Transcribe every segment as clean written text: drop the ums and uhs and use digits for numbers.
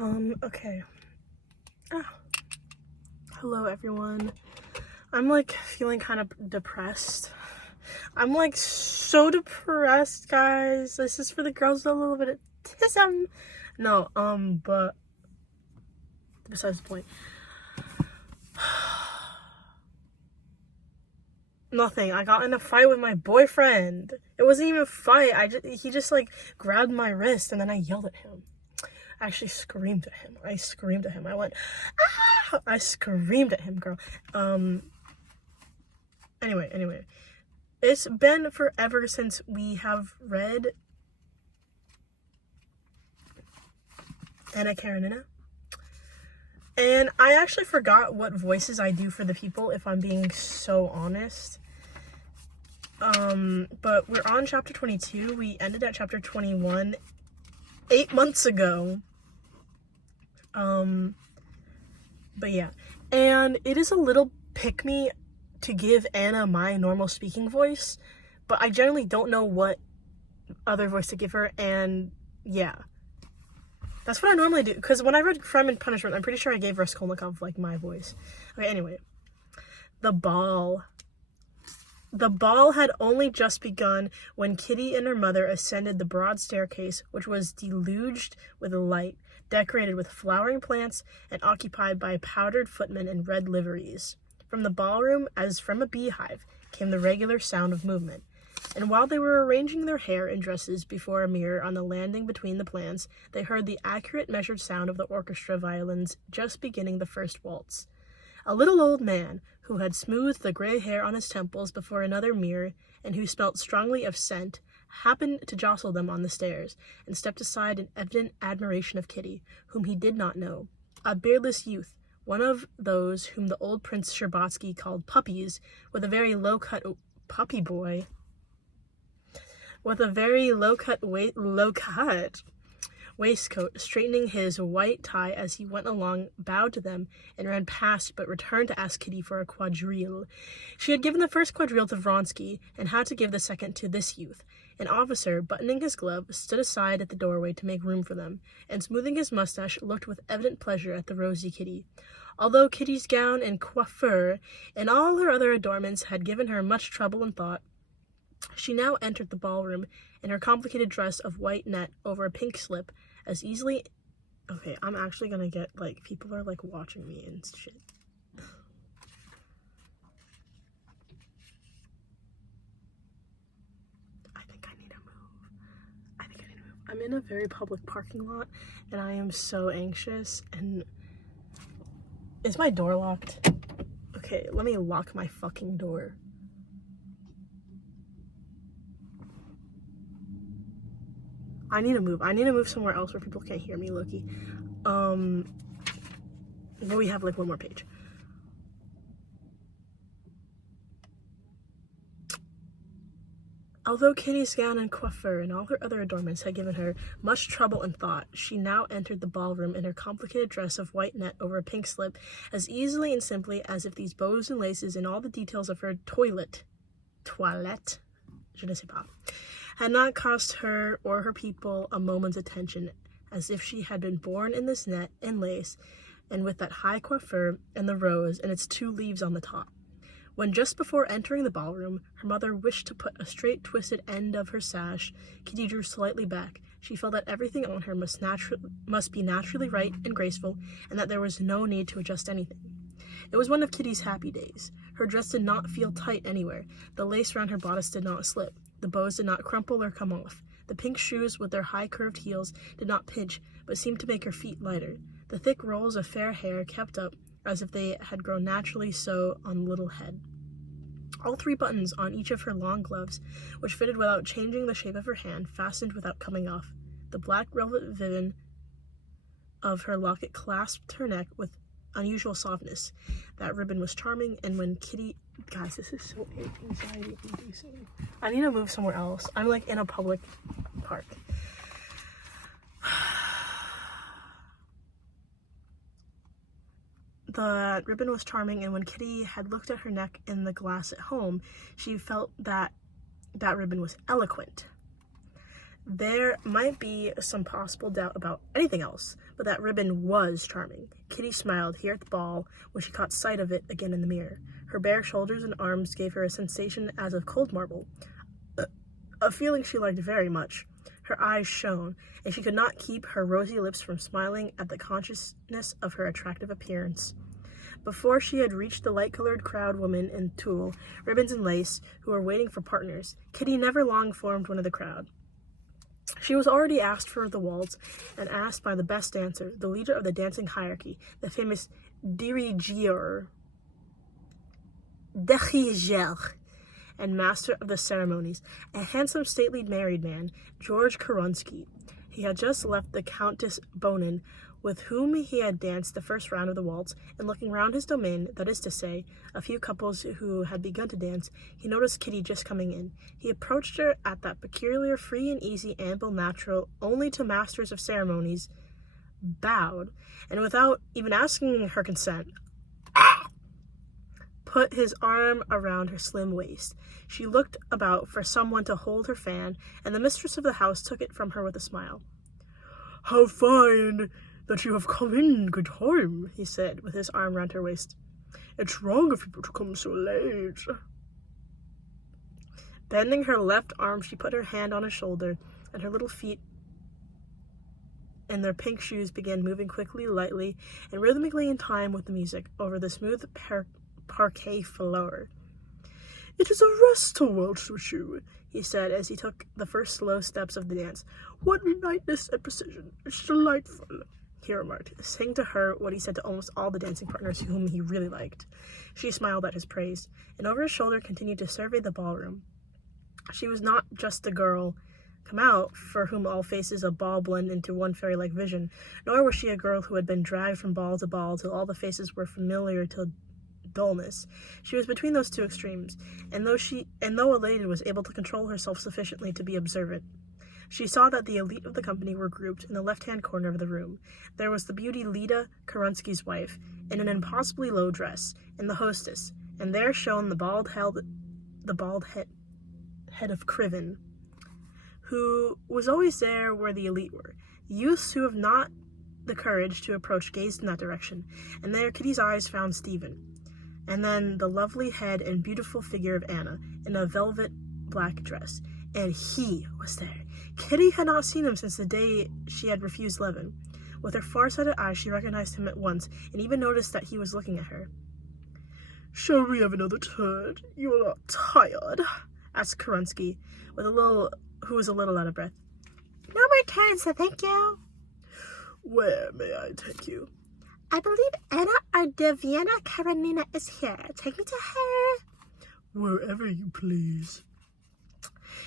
Okay. Oh. Hello, everyone. I'm, like, feeling kind of depressed. I'm, like, so depressed, guys. This is for the girls with a little bit of autism. No, but besides the point. Nothing. I got in a fight with my boyfriend. It wasn't even a fight. He just, like, grabbed my wrist, and then I yelled at him. I actually screamed at him. I went, ah! I screamed at him, girl. Anyway. It's been forever since we have read Anna Karenina. And I actually forgot what voices I do for the people, if I'm being so honest. But we're on chapter 22. We ended at chapter 21 8 months ago. But yeah. And it is a little pick-me to give Anna my normal speaking voice, but I generally don't know what other voice to give her, and yeah. That's what I normally do, because when I read Crime and Punishment, I'm pretty sure I gave Raskolnikov, like, my voice. Okay, anyway. The ball. The ball had only just begun when Kitty and her mother ascended the broad staircase, which was deluged with light, decorated with flowering plants, and occupied by powdered footmen in red liveries. From the ballroom, as from a beehive, came the regular sound of movement. And while they were arranging their hair and dresses before a mirror on the landing between the plants, they heard the accurate measured sound of the orchestra violins just beginning the first waltz. A little old man, who had smoothed the gray hair on his temples before another mirror, and who smelt strongly of scent, happened to jostle them on the stairs, and stepped aside in evident admiration of Kitty, whom he did not know. A beardless youth, one of those whom the old Prince Sherbatsky called puppies, with a very low-cut puppy boy, with a very low-cut waistcoat, straightening his white tie as he went along, bowed to them, and ran past, but returned to ask Kitty for a quadrille. She had given the first quadrille to Vronsky, and had to give the second to this youth. An officer, buttoning his glove, stood aside at the doorway to make room for them, and smoothing his mustache, looked with evident pleasure at the rosy Kitty. Although Kitty's gown and coiffure, and all her other adornments, had given her much trouble and thought, she now entered the ballroom in her complicated dress of white net over a pink slip, as easily... Okay, I'm actually gonna get, like, people are, like, watching me and shit. I think I need to move. I'm in a very public parking lot, and I am so anxious, and... Is my door locked? Okay, let me lock my fucking door. I need to move somewhere else where people can't hear me, Loki. But we have, like, one more page. Although Kitty's gown and coiffure and all her other adornments had given her much trouble and thought, she now entered the ballroom in her complicated dress of white net over a pink slip as easily and simply as if these bows and laces and all the details of her toilette, je ne sais pas, had not cost her or her people a moment's attention, as if she had been born in this net and lace, and with that high coiffure and the rose and its 2 leaves on the top. When just before entering the ballroom, her mother wished to put a straight twisted end of her sash, Kitty drew slightly back. She felt that everything on her must be naturally right and graceful, and that there was no need to adjust anything. It was one of Kitty's happy days. Her dress did not feel tight anywhere. The lace round her bodice did not slip. The bows did not crumple or come off. The pink shoes with their high curved heels did not pinch, but seemed to make her feet lighter. The thick rolls of fair hair kept up as if they had grown naturally so on the little head. All 3 buttons on each of her long gloves, which fitted without changing the shape of her hand, fastened without coming off. The black velvet ribbon of her locket clasped her neck with unusual softness. That ribbon was charming, and when Kitty... Guys, this is so anxiety-inducing. I need to move somewhere else. I'm, like, in a public park. The ribbon was charming, and when Kitty had looked at her neck in the glass at home, she felt that that ribbon was eloquent. There might be some possible doubt about anything else, but that ribbon was charming. Kitty smiled here at the ball when she caught sight of it again in the mirror. Her bare shoulders and arms gave her a sensation as of cold marble, a feeling she liked very much. Her eyes shone, and she could not keep her rosy lips from smiling at the consciousness of her attractive appearance. Before she had reached the light-colored crowd women in tulle, ribbons and lace, who were waiting for partners, Kitty never long formed one of the crowd. She was already asked for the waltz, and asked by the best dancer, the leader of the dancing hierarchy, the famous dirigeur, and master of the ceremonies, a handsome, stately married man, George Karenina. He had just left the Countess Bonin, with whom he had danced the first round of the waltz, and looking round his domain, that is to say, a few couples who had begun to dance, he noticed Kitty just coming in. He approached her at that peculiar, free and easy, amble, natural, only to masters of ceremonies, bowed, and without even asking her consent, put his arm around her slim waist. She looked about for someone to hold her fan, and the mistress of the house took it from her with a smile. "How fine that you have come in good time," he said, with his arm round her waist. "It's wrong of people to come so late." Bending her left arm, she put her hand on his shoulder, and her little feet in their pink shoes began moving quickly, lightly, and rhythmically in time with the music, over the smooth parquet floor. "It is a rest to waltz with you," he said as he took the first slow steps of the dance. "What lightness and precision! It's delightful," he remarked, saying to her what he said to almost all the dancing partners whom he really liked. She smiled at his praise, and over his shoulder continued to survey the ballroom. She was not just a girl come out, for whom all faces of ball blend into one fairy-like vision, nor was she a girl who had been dragged from ball to ball till all the faces were familiar to dullness. She was between those two extremes, and though elated, was able to control herself sufficiently to be observant. She saw that the elite of the company were grouped in the left-hand corner of the room. There was the beauty Lida, Karenina's wife, in an impossibly low dress, and the hostess, and there shone the bald head of Kriven, who was always there where the elite were. Youths who have not the courage to approach gazed in that direction, and there Kitty's eyes found Stephen, and then the lovely head and beautiful figure of Anna, in a velvet black dress, and he was there. Kitty had not seen him since the day she had refused Levin. With her far-sighted eyes, she recognized him at once, and even noticed that he was looking at her. "Shall we have another turn? You are not tired?" asked Karenina, who was a little out of breath. "No more turns, thank you." "Where may I take you?" "I believe Anna Ardavina Karenina is here. Take me to her." "Wherever you please."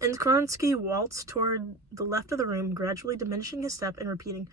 And Karenina waltzed toward the left of the room, gradually diminishing his step and repeating,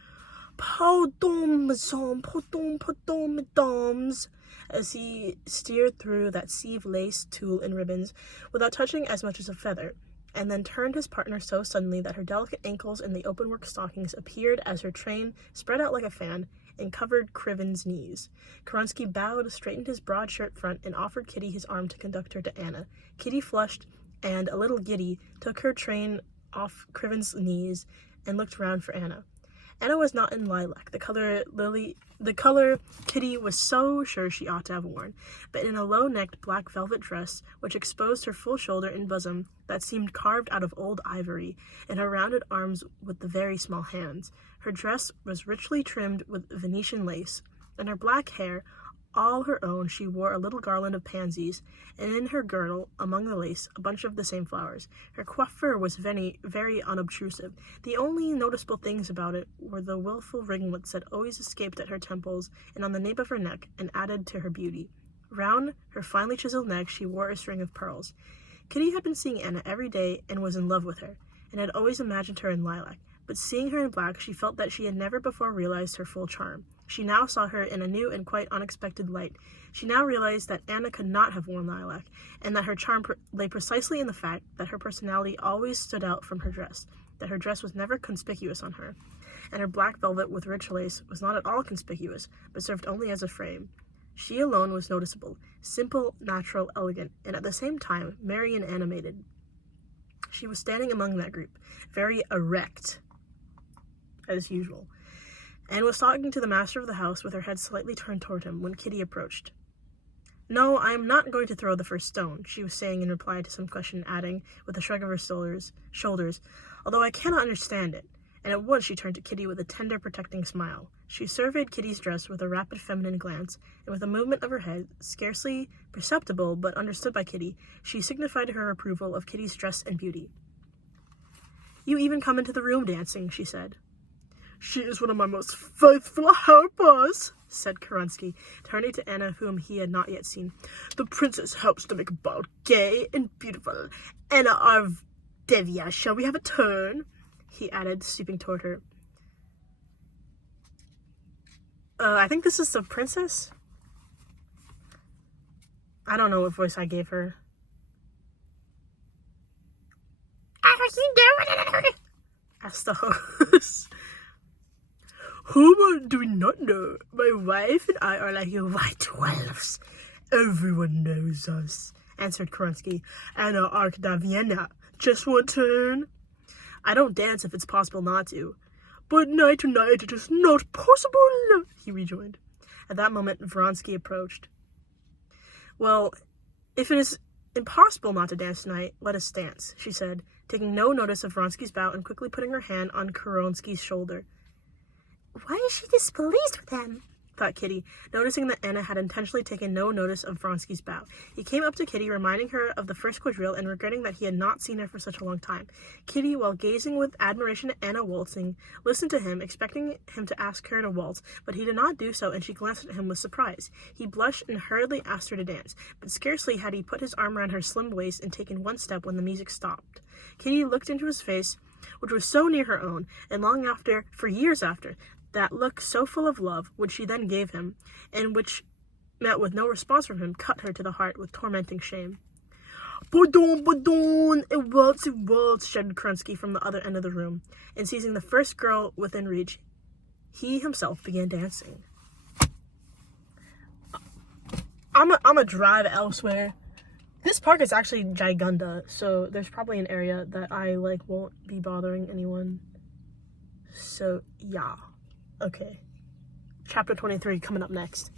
"Pardon, mesdames," as he steered through that sea of lace, tulle, and ribbons, without touching as much as a feather, and then turned his partner so suddenly that her delicate ankles in the open-work stockings appeared as her train spread out like a fan and covered Kriven's knees. Karenina bowed, straightened his broad shirt front, and offered Kitty his arm to conduct her to Anna. Kitty flushed and, a little giddy, took her train off Kriven's knees and looked round for Anna. Anna was not in lilac, the color Kitty was so sure she ought to have worn, but in a low-necked black velvet dress which exposed her full shoulder and bosom that seemed carved out of old ivory, and her rounded arms with the very small hands. Her dress was richly trimmed with Venetian lace, and her black hair, all her own, she wore a little garland of pansies, and in her girdle, among the lace, a bunch of the same flowers. Her coiffure was very, very unobtrusive. The only noticeable things about it were the wilful ringlets that always escaped at her temples and on the nape of her neck, and added to her beauty. Round her finely chiseled neck she wore a string of pearls. Kitty had been seeing Anna every day and was in love with her, and had always imagined her in lilac, but seeing her in black, she felt that she had never before realized her full charm. She now saw her in a new and quite unexpected light. She now realized that Anna could not have worn lilac, and that her charm lay precisely in the fact that her personality always stood out from her dress, that her dress was never conspicuous on her, and her black velvet with rich lace was not at all conspicuous, but served only as a frame. She alone was noticeable, simple, natural, elegant, and at the same time merry and animated. She was standing among that group, very erect, as usual, and was talking to the master of the house with her head slightly turned toward him when Kitty approached. "No, I am not going to throw the first stone," she was saying in reply to some question, adding, with a shrug of her shoulders, "although I cannot understand it." And at once she turned to Kitty with a tender, protecting smile. She surveyed Kitty's dress with a rapid feminine glance, and with a movement of her head, scarcely perceptible but understood by Kitty, she signified her approval of Kitty's dress and beauty. "You even come into the room dancing," she said. "She is one of my most faithful helpers," said Kerensky, turning to Anna, whom he had not yet seen. "The princess helps to make a ball gay and beautiful. Anna Arvdevia, shall we have a turn?" he added, stooping toward her. I think this is the princess? I don't know what voice I gave her. "How are you doing?" asked the host. "Whom do we not know? My wife and I are like your white wolves. Everyone knows us," answered Kerensky. "Anna Arkadyevna, just one turn?" "I don't dance if it's possible not to." "But night to night it is not possible," he rejoined. At that moment, Vronsky approached. "Well, if it is impossible not to dance tonight, let us dance," she said, taking no notice of Vronsky's bow and quickly putting her hand on Kerensky's shoulder. "Why is she displeased with him?" thought Kitty, noticing that Anna had intentionally taken no notice of Vronsky's bow. He came up to Kitty, reminding her of the first quadrille and regretting that he had not seen her for such a long time. Kitty, while gazing with admiration at Anna waltzing, listened to him, expecting him to ask her to waltz, but he did not do so, and she glanced at him with surprise. He blushed and hurriedly asked her to dance, but scarcely had he put his arm around her slim waist and taken one step when the music stopped. Kitty looked into his face, which was so near her own, and long after, for years after, that look so full of love, which she then gave him, and which met with no response from him, cut her to the heart with tormenting shame. "Pardon, pardon, a waltz, shouted Kerensky from the other end of the room, and seizing the first girl within reach, he himself began dancing. I'm a drive elsewhere. This park is actually Gigunda, so there's probably an area that I won't be bothering anyone. So yeah. Okay. Chapter 23 coming up next.